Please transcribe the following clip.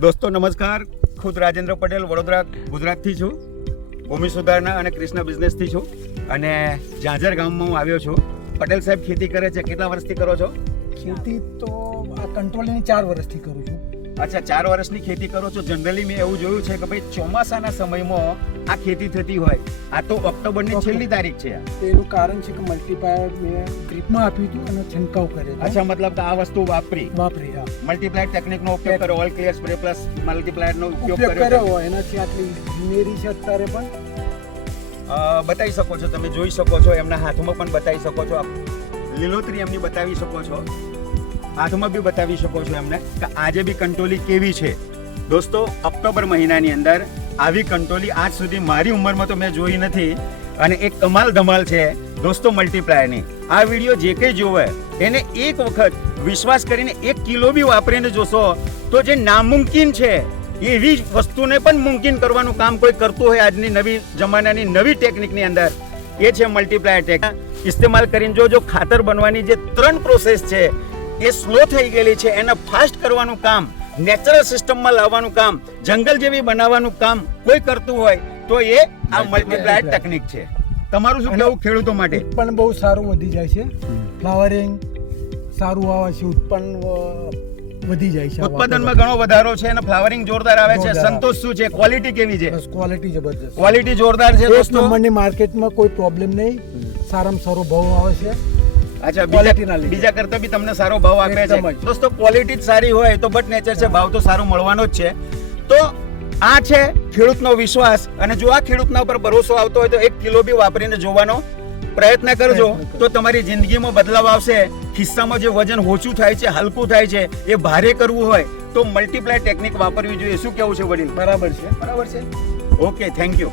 દોસ્તો, નમસ્કાર. ખુદ રાજેન્દ્ર પટેલ, વડોદરા, ગુજરાતથી છું. ભૂમિ સુધારણા અને કૃષ્ણ બિઝનેસથી છું. અને ઝાંઝર ગામમાં હું આવ્યો છું. પટેલ સાહેબ ખેતી કરે છે. કેટલા વર્ષથી કરો છો? ખેતી તો આ કંટ્રોલિંગ ચાર વર્ષથી કરું છું. અચ્છા ચાર વર્ષની ખેતી કરો છો. જનરલી મેં એવું જોયું છે કે ભાઈ ચોમાસાના સમયમાં આ ખેતી થતી હોય. આ તો ઓક્ટોબરની છેલ્લી તારીખ છે એનું કારણ છે કે મલ્ટીપ્લાયર મેં ગ્રીપમાં આપ્યું હતું અને છંટકાવ કરે અચ્છા મતલબ કે આ વસ્તુ વાપરી. વાપરી હા. મલ્ટીપ્લાયર ટેકનિકનો ઉપયોગ કર્યો ઓલ ક્લિયર સ્પ્રે પ્લસ મલ્ટીપ્લાયરનો ઉપયોગ કર્યો એનાથી આટલી ગ્રીનરી છે અત્યારે પણ? બતાવી શકો છો તમે જોઈ શકો છો એમના હાથમાં પણ બતાવી શકો છો. લીલોતરી એમની બતાવી શકો છો. હાથમાં બી બતાવી શકો છો એમને કે આજે બી કંટોલી કેવી છે. દોસ્તો, ઓક્ટોબર મહિનાની અંદર આવી કંટોલી આજ સુધી મારી ઉંમરમાં તો મેં જોઈ નથી અને એક કમાલ ધમાલ છે દોસ્તો મલ્ટીપ્લાયરની આ વીડિયો જે કંઈ જોવે, એને એક વખત વિશ્વાસ કરીને એક કિલો બી વાપરીને જોશો તો જે નામુમકિન છે, એવી જ વસ્તુને પણ મુમકિન કરવાનું કામ કોઈ કરતું હોય આજની નવી જમાનાની નવી ટેકનિકની અંદર. એ છે મલ્ટીપ્લાયર ટેક ઇસ્તેમાલ કરીને જો જો ખાતર બનવાની જે ત્રણ પ્રોસેસ છે એ સ્લો થઈ ગયેલી છે એને ફાસ્ટ કરવાનું કામ નેચરલ સિસ્ટમમાં લાવવાનું કામ જંગલ જેવી બનાવવાનું કામ કોઈ કરતું હોય તો એ આ મલ્ટીપ્લાયર ટેકનિક છે. તમારું શું કહેવું ખેડૂતો માટે? પણ બહુ સારું વધી જાય છે. ફ્લાવરિંગ સારું આવે છે ઉત્પન્ન વધી જાય છે ઉત્પાદનમાં ઘણો વધારો છે અને ફ્લાવરિંગ જોરદાર આવે છે. સંતોષ શું છે? ક્વોલિટી કેવી છે? બસ ક્વોલિટી જબરજસ્ત. ક્વોલિટી જોરદાર છે દોસ્તો. નંબરની માર્કેટમાં કોઈ પ્રોબ્લેમ નહીં. સારામાં સારો ભાવ આવે છે. અચ્છા બીજા બીજા કરતા બી તમને સારો ભાવ આપે છે. દોસ્તો ક્વોલિટી જ સારી હોય તો બટ નેચર છે ભાવ તો સારો મળવાનો જ છે. તો આ છે ખેડૂતનો વિશ્વાસ અને જો આ ખેડૂતના ઉપર ભરોસો આવતો હોય તો એક કિલો બી વાપરીને જોવાનો પ્રયત્ન કરજો. તો તમારી જિંદગીમાં બદલાવ આવશે. ખિસ્સામાં જે વજન ઓછું થાય છે હલકું થાય છે એ ભારે કરવું હોય તો મલ્ટીપ્લાય ટેકનિક વાપરવી જોઈએ. શું કેવું છે વડીલ? બરાબર છે. બરાબર છે? Okay thank you